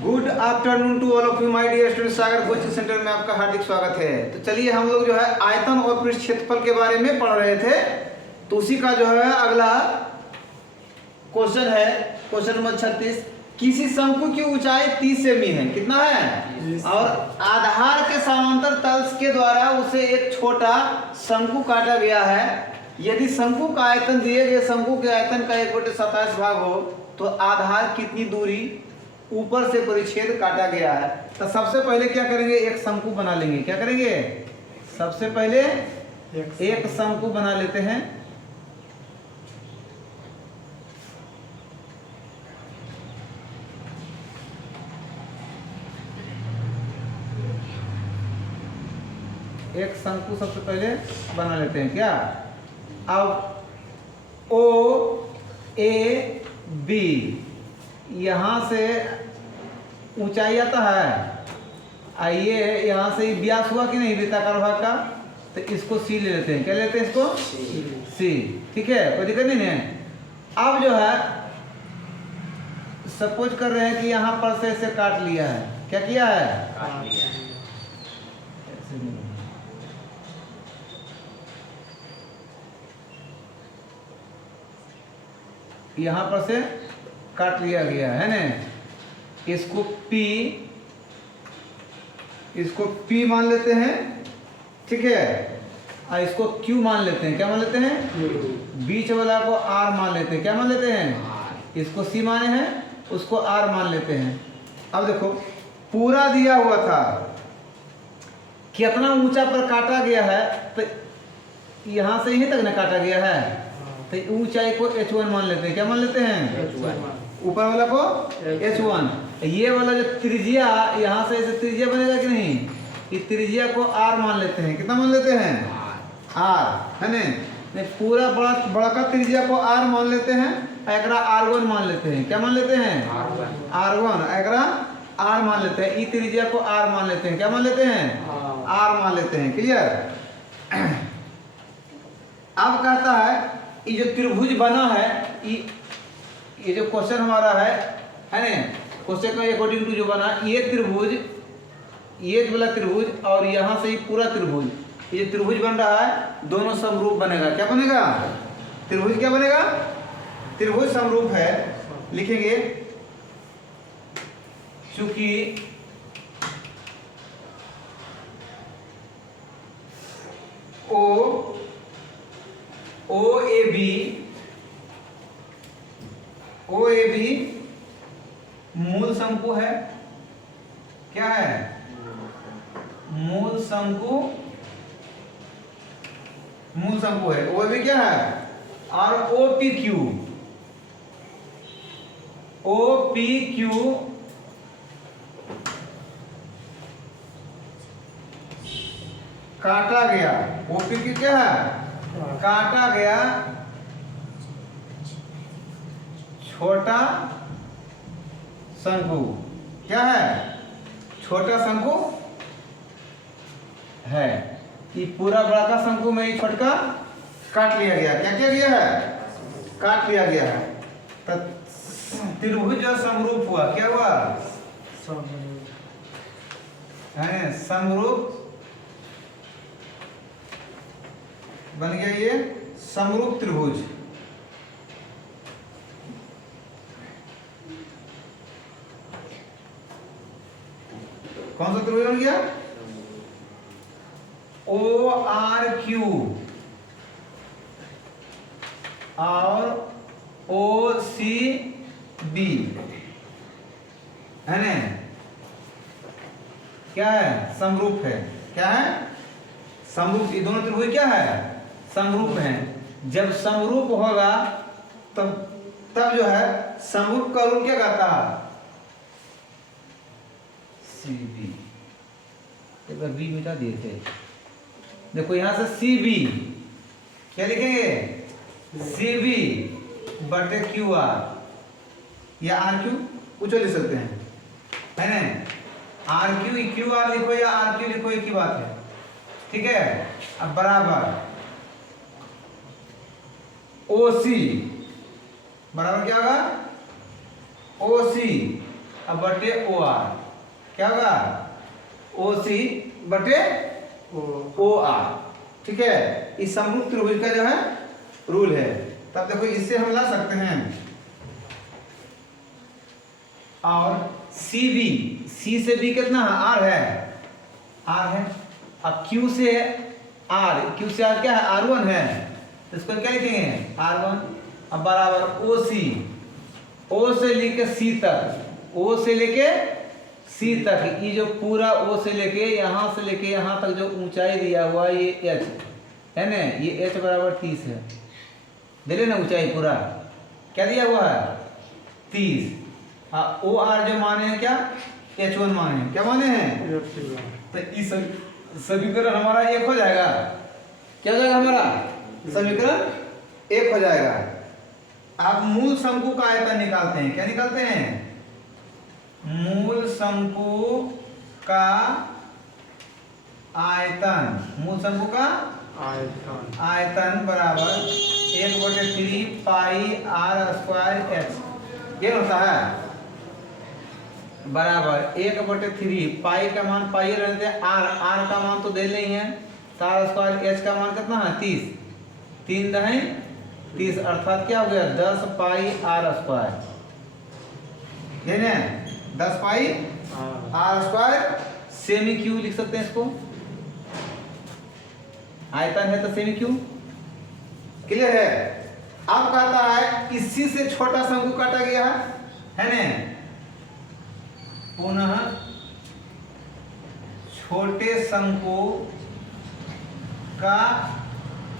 Good afternoon to all of you my dear student. Sagar coaching centre में आपका हार्दिक स्वागत है। तो चलिए हम लोग जो है आयतन और पृष्ठ क्षेत्रफल के बारे में पढ़ रहे थे, तो उसी का जो है अगला क्वेश्चन है क्वेश्चन नंबर 36। किसी शंकु की ऊंचाई 30 सेमी है, कितना है, और आधार के समांतर तल के द्वारा उसे एक छोटा शंकु काटा गया है। यदि शंकु का आयतन दिए गए शंकु के आयतन का 1/27 भाग हो तो आधार कितनी दूरी ऊपर से परिच्छेद काटा गया है। तो सबसे पहले क्या करेंगे, एक शंकु बना लेंगे। क्या करेंगे, सबसे पहले एक शंकु बना लेते हैं। एक शंकु सबसे पहले बना लेते हैं। क्या, अब ओ ए बी यहाँ से ऊंचाई आता है, आइए यहाँ से व्यास हुआ कि नहीं वृत्ताकार भाग का, तो इसको सी ले लेते हैं। क्या लेते हैं इसको, सी। ठीक है, कोई दिक्कत नहीं है। अब जो है सपोज कर रहे हैं कि यहाँ पर से इसे काट लिया है। क्या किया है, काट लिया है। यहाँ पर से काट लिया गया है ना, इसको P मान लेते हैं। ठीक है, और इसको Q मान लेते हैं। क्या मान लेते हैं, बीच वाला को R मान लेते हैं। क्या मान लेते हैं, इसको C माने हैं, उसको R मान लेते हैं। अब देखो पूरा दिया हुआ था, कितना ऊंचा पर काटा गया है, तो यहाँ से यहीं तक ना काटा गया है, तो ऊंचाई को H1 मान लेते हैं। क्या मान लेते हैं, ऊपर वाला को H1। ये वाला जो त्रिज्या यहाँ से ऐसे त्रिज्या बनेगा कि नहीं, इस त्रिज्या को R मान लेते हैं। कितना मान लेते हैं, R, है ना। पूरा बड़ा का त्रिज्या को R मान लेते हैं, एकरा R1 मान लेते हैं। क्या मान लेते हैं, R1, एकरा R मान लेते हैं। ई त्रिज्या को R मान लेते हैं। क्या मान लेते हैं, R मान लेते हैं। क्लियर। अब कहता है ये जो त्रिभुज बना है, ये जो क्वेश्चन हमारा है ना, क्वेश्चन का अकॉर्डिंग टू जो बना, ये त्रिभुज, ये वाला त्रिभुज और यहाँ से पूरा त्रिभुज, ये त्रिभुज बन रहा है, दोनों समरूप बनेगा। क्या बनेगा, त्रिभुज क्या बनेगा, त्रिभुज समरूप है। लिखेंगे चूंकि ओ ए बी मूल शंकु है। क्या है, मूल शंकु है। ओ भी क्या है, और ओ पी क्यू काटा गया। ओ पी क्यू क्या है, काटा गया छोटा शंकु। क्या है, छोटा शंकु है। ये पूरा बड़ा का शंकु में ही छोटा काट लिया गया। क्या किया गया है, काट लिया गया है। तो त्रिभुज समरूप हुआ। क्या हुआ, है समरूप बन गया, ये समरूप त्रिभुज। कौन सा त्रिभुज बन गया, ORQ और OCB, है ना। क्या है, समरूप है। क्या है, समरूप। ये दोनों त्रिभुज क्या है, समरूप हैं। जब समरूप होगा तब जो है समरूप का रूप क्या कहता है, CB। एक बार B मिटा दिए थे, देखो यहाँ से CB क्या लिखेंगे, CB बटे QR या RQ, कुछ लिख सकते हैं, है ना। RQ QR लिखो या RQ लिखो, एक ही बात है। ठीक है, अब बराबर OC बराबर क्या होगा, OC अब बटे ओ आर, क्या होगा ओ सी बटे ओ आर, ठीक है। इस समरूप त्रिभुज का जो है रूल है। तब देखो इससे हम ला सकते हैं, और सी बी, सी से बी कितना है आर है, आर है। अब क्यू से आर, क्यू से आर क्या है R1 है, तो इसको क्या लिखेंगे R1। अब बराबर ओ सी, ओ से लेके सी तक, ओ से लेके सी तक, ये जो पूरा ओ से लेके यहाँ तक जो ऊंचाई दिया हुआ ये h है ना, ये h बराबर 30 है। दे ना ऊंचाई पूरा क्या दिया हुआ है 30। ओ आर जो माने हैं क्या H1 माने हैं, क्या माने हैं, तो इस समीकरण हमारा एक हो जाएगा, क्या हो जाएगा हमारा समीकरण एक हो जाएगा। आप मूल शंकु का आयतन निकालते हैं, क्या निकालते हैं, मूल शंकु का आयतन, मूल शंकु का आयतन बराबर 1/3 पाई आर स्क्वायर एच, ये होता है बराबर 1/3 पाई का मान पाई रहते हैं, आर का मान तो दे नहीं है, आर स्क्वायर एच का मान कितना है 30, 3 दहें 30, अर्थात क्या हो गया 10 पाई आर स्क्वायर, ये ना 10 pi R square. Semi Q लिख सकते हैं इसको, आयतन है तो सेमी क्यू, क्लियर है। अब कहता है इसी से छोटा शंकु काटा गया है ना, पुनः छोटे शंकु का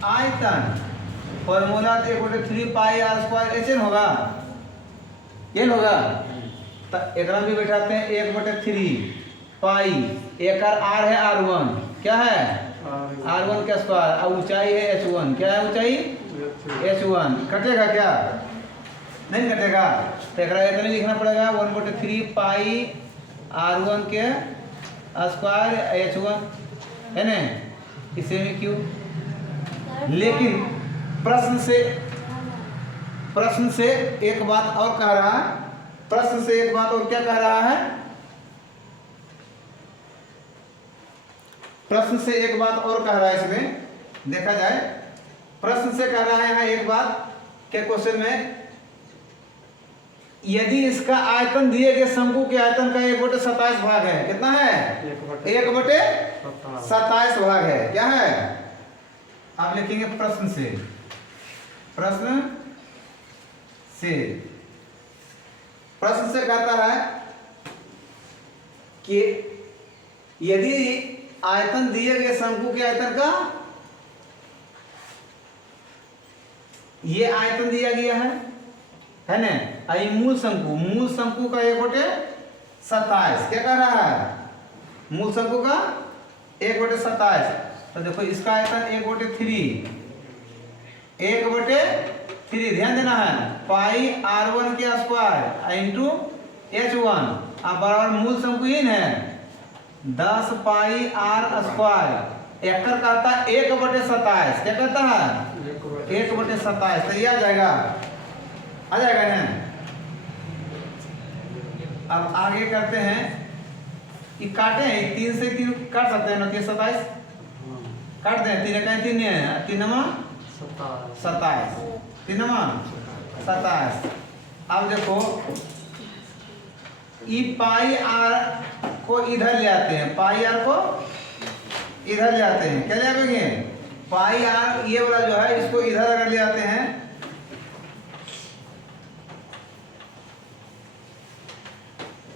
आयतन formula 1/3 pi R square H एन होगा, ये होगा, तो एक भी बैठाते हैं 1/3 पाई, एक आर है R1, क्या है R1 का स्क्वायर, और ऊंचाई है H1, क्या है ऊंचाई H1, कटेगा क्या नहीं कटेगा, तो इतना लिखना पड़ेगा 1/3 पाई R1 के स्क्वायर H1 है ना, इसे में क्यों। लेकिन प्रश्न से एक बात और कह रहा है, प्रश्न से एक बात और क्या कह रहा है, प्रश्न से एक बात और कह रहा है, इसमें देखा जाए प्रश्न से कह रहा है यहाँ एक बात के क्वेश्चन में, यदि इसका आयतन दिए गए शंकु के आयतन का 1/27 भाग है, कितना है 1/27 भाग है, क्या है आप लिखेंगे प्रश्न से, प्रश्न से कहता है कि यदि आयतन दिए गए शंकु के आयतन का, ये आयतन दिया गया है ना, आई मूल शंकु का 1/27, क्या कह रहा है मूल शंकु का 1/27, तो देखो इसका आयतन 1/3 ध्यान देना है, पाई R1 के स्क्वायर इंटू H1, अब बराबर मूल शंकु इन है 10 पाई आर स्क्वायर, एक कहता है 1/27, क्या कहता है 1/27, तो ये आ जाएगा ना। अब आगे करते हैं, ये काटे हैं 3 से 3 काट सकते हैं ना, 27 काट दें, 3 का 3 है, 27। अब देखो ई पाई आर को इधर ले आते हैं, पाई आर को इधर ले आते हैं, क्या ले आएंगे पाई आर, ये वाला जो है इसको इधर अगर ले आते हैं,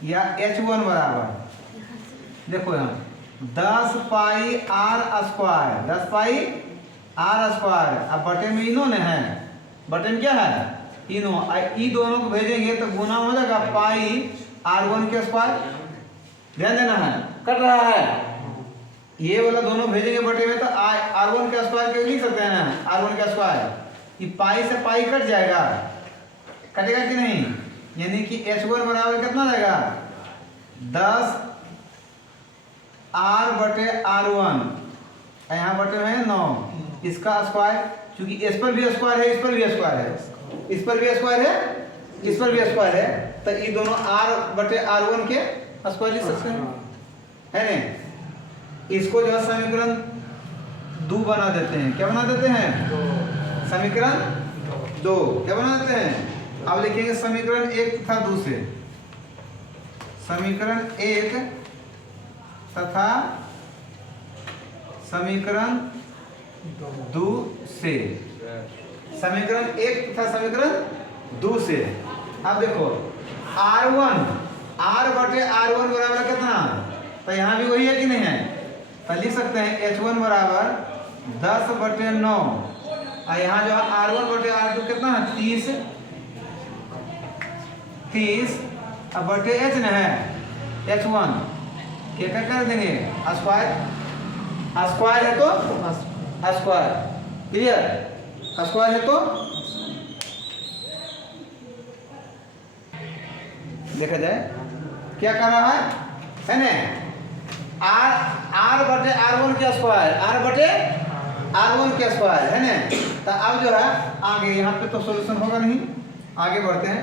या H1 बराबर देखो यहाँ 10 pi R square, 10 pi R square, अब बटे में इन्होंने है, बटे में क्या है इनो, ई दोनों को भेजेंगे तो गुना हो जाएगा पाई R1 के स्क्वायर, ध्यान देना है, कट रहा है, ये वाला दोनों भेजेंगे बटे में तो R1 के स्क्वायर के लिख सकते हैं ना, R1 का स्क्वायर, ये पाई से पाई कट जाएगा, कटेगा कि नहीं, यानी कि H1 बराबर कितना जाएगा 10 R/R1, यहाँ बटे में है 9, इसका स्क्वायर, क्योंकि इस पर भी स्क्वायर है, इस पर भी स्क्वायर है, इस पर भी स्क्वायर है, इस पर भी स्क्वायर है, तो ये दोनों r/r1 के स्क्वायर लिख सकते हैं, है ना। इसको जो है समीकरण 2 बना देते हैं। क्या बना देते हैं? समीकरण 2 क्या बना देते हैं? अब लिखेंगे समीकरण 1 तथा 2 से, समीकरण 1 तथा समीकरण 2 से, समीकरण 1 तथा समीकरण 2 से। अब देखो r/r1 बराबर कितना, तो यहाँ भी वही है कि नहीं है, तो लिख सकते हैं h1 बराबर 10/9, और यहाँ जो है r1/r2 कितना है 30 अब बटे h न है h1 क्या कर देंगे स्क्वायर है तो स्क्वायर, क्लियर, स्क्वायर है तो देखा जाए क्या कर रहा है ना, r/r1 के स्क्वायर, r/r1 के स्क्वायर है ना। तो अब जो है आगे यहाँ पे तो सॉल्यूशन होगा नहीं, आगे बढ़ते हैं।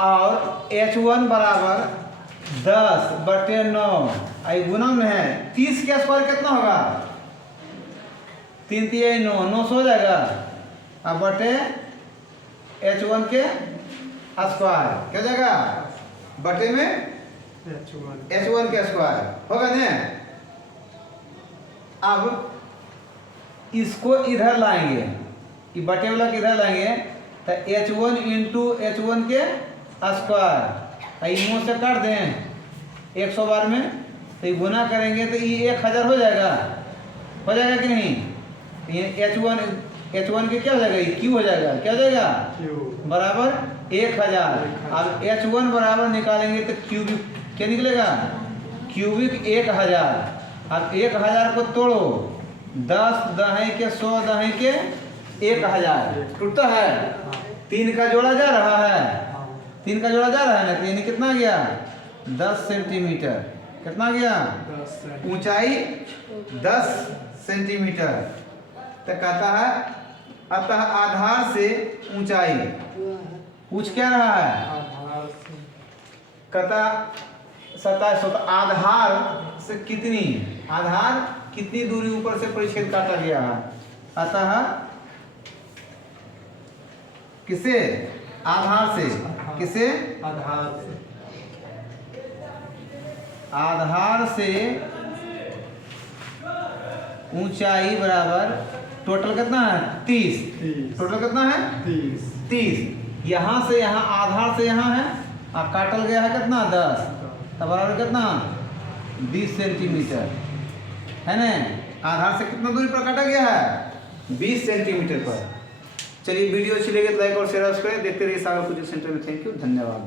और h1 बराबर 10/9 आई गुना में है 30 के स्क्वायर कितना होगा 3 3 9 9 हो जाएगा, अब बटे h1 के स्क्वायर क्या हो जाएगा बटे में h1 के स्क्वायर होगा ना। अब इसको इधर लाएंगे, कि बटे वाला के इधर लाएंगे, तो h1 इंटू h1 के स्क्वायर इनों से काट दें 100 बार में, तो ये गुना करेंगे तो ये 1000 हो जाएगा कि नहीं। ये h1 के क्या हो जाएगा, ये q हो जाएगा, क्या हो जाएगा बराबर 1000। अब h1 बराबर निकालेंगे तो क्यूबिक क्या निकलेगा, क्यूबिक 1000। अब 1000 को तोड़ो, 10 दहें के 100 दहें के 1000 टूटता है, 3 का जोड़ा जा रहा है, 3 का जोड़ा जा रहा है ना, तो यानी कितना गया 10 सेंटीमीटर, कितना गया ऊंचाई 10 सेंटीमीटर। तो कहता है अतः आधार से ऊंचाई पूछ क्या रहा है, कहता 2700, तो आधार से कितनी दूरी ऊपर से परिच्छेद काटा गया है। अतः किसे आधार से आधार से ऊंचाई बराबर टोटल कितना है 30 टोटल कितना है 30 यहाँ से यहाँ आधार से यहाँ है, और काटल गया है कितना 10, तो बराबर कितना 20 सेंटीमीटर है ना। आधार से कितना दूरी पर काटा गया है 20 सेंटीमीटर पर। चलिए वीडियो अच्छी लगे तो लाइक और शेयर करें, देखते रहिए सागर कोचिंग सेंटर में। थैंक यू, धन्यवाद।